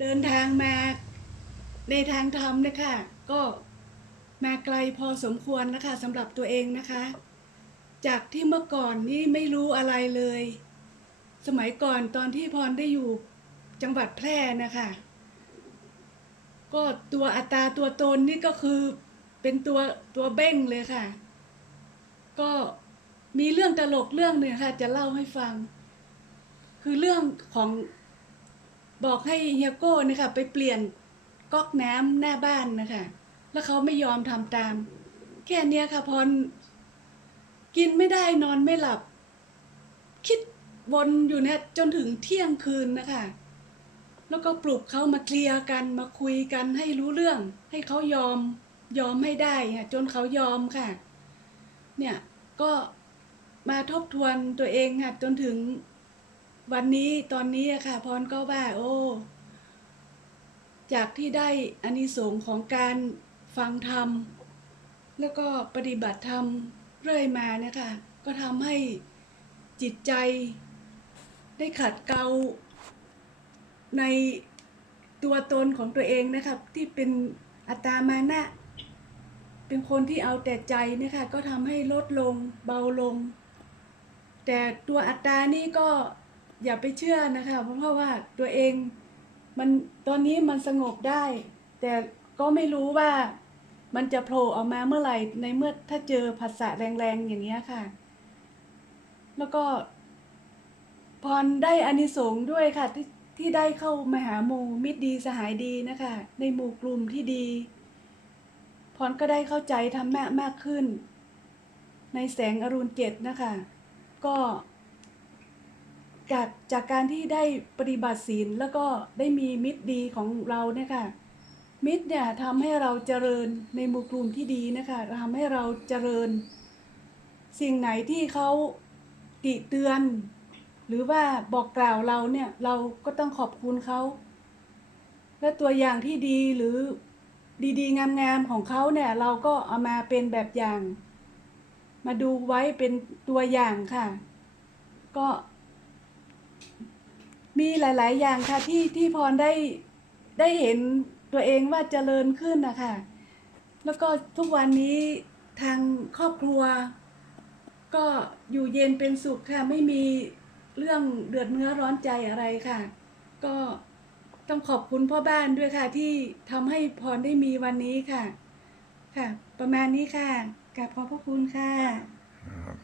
เดินทางมาในทางธรรมนะคะ ก็มาไกลพอสมควรนะคะสำหรับตัวเองนะคะ จากที่เมื่อก่อนนี่ไม่รู้อะไรเลย สมัยก่อนตอนที่พรได้อยู่จังหวัดแพร่นะคะ ก็ตัวอัตราตัวตนนี่ก็คือเป็นตัวตัวเบ้งเลยค่ะ ก็มีเรื่องตลกเรื่องหนึ่งค่ะ จะเล่าให้ฟัง คือเรื่องของ บอกให้เฮียโก้เนะคะไปเปลี่ยนก๊อกน้ำหน้าบ้านนะคะ แล้วเขาไม่ยอมทำตาม แค่เนี้ยค่ะพรกินไม่ได้นอนไม่หลับ คิดวนอยู่เนี่ยจนถึงเที่ยงคืนนะคะ แล้วก็ปลุกเขามาเคลียร์กันมาคุยกันให้รู้เรื่อง ให้เขายอมยอมให้ได้ค่ะจนเขายอมค่ะ เนี่ยก็มาทบทวนตัวเองค่ะจนถึง วันนี้ตอนนี้อะค่ะพรก็ว่า โอ้ จากที่ได้อานิสงส์ของการฟังธรรม แล้วก็ปฏิบัติธรรมเรื่อยมาเนี่ยค่ะ ก็ทำให้จิตใจ ได้ขัดเกลาในตัวตนของตัวเองนะครับ ที่เป็นอัตามานะ เป็นคนที่เอาแต่ใจเนะคะก็ทำให้ลดลงเบาลง แต่ตัวอัตตานี่ก็ อย่าไปเชื่อนะคะเพราะว่าตัวเองมันตอนนี้มันสงบได้ แต่ก็ไม่รู้ว่ามันจะโผล่ออกมาเมื่อไหร่ในเมื่อถ้าเจอผัสสะแรงๆอย่างเงี้ค่ะ แล้วก็พรได้อานิสงส์ด้วยค่ะที่ที่ได้เข้ามาหาหมู่มิตรดีสหายดีนะคะ ในหมู่กลุ่มที่ดีพรก็ได้เข้าใจธรรมะมากขึ้น ในแสงอรุณเจ็ดนะคะ ก็ จากจากการที่ได้ปฏิบัติศีลแล้วก็ได้มีมิตรดีของเราเนี่ยค่ะมิตรเนี่ยทำให้เราเจริญในหมู่กลุ่มที่ดีนะคะทำให้เราเจริญ สิ่งไหนที่เขาติเตือน หรือว่าบอกกล่าวเราเนี่ยเราก็ต้องขอบคุณเขาและตัวอย่างที่ดีหรือดีๆ งามๆของเขาเนี่ยเราก็เอามาเป็นแบบอย่าง มาดูไว้เป็นตัวอย่างค่ะ ก็ มีหลาย ๆ อย่างค่ะที่ที่พรได้ได้เห็นตัวเองว่าเจริญขึ้นนะคะแล้วก็ทุกวันนี้ทางครอบครัว ก็อยู่เย็นเป็นสุขค่ะ ไม่มีเรื่องเดือดเนื้อร้อนใจอะไรค่ะ ก็ต้องขอบคุณพ่อบ้านด้วยค่ะที่ทำให้พรได้มีวันนี้ค่ะ ค่ะ ประมาณนี้ค่ะกราบขอบพระคุณค่ะ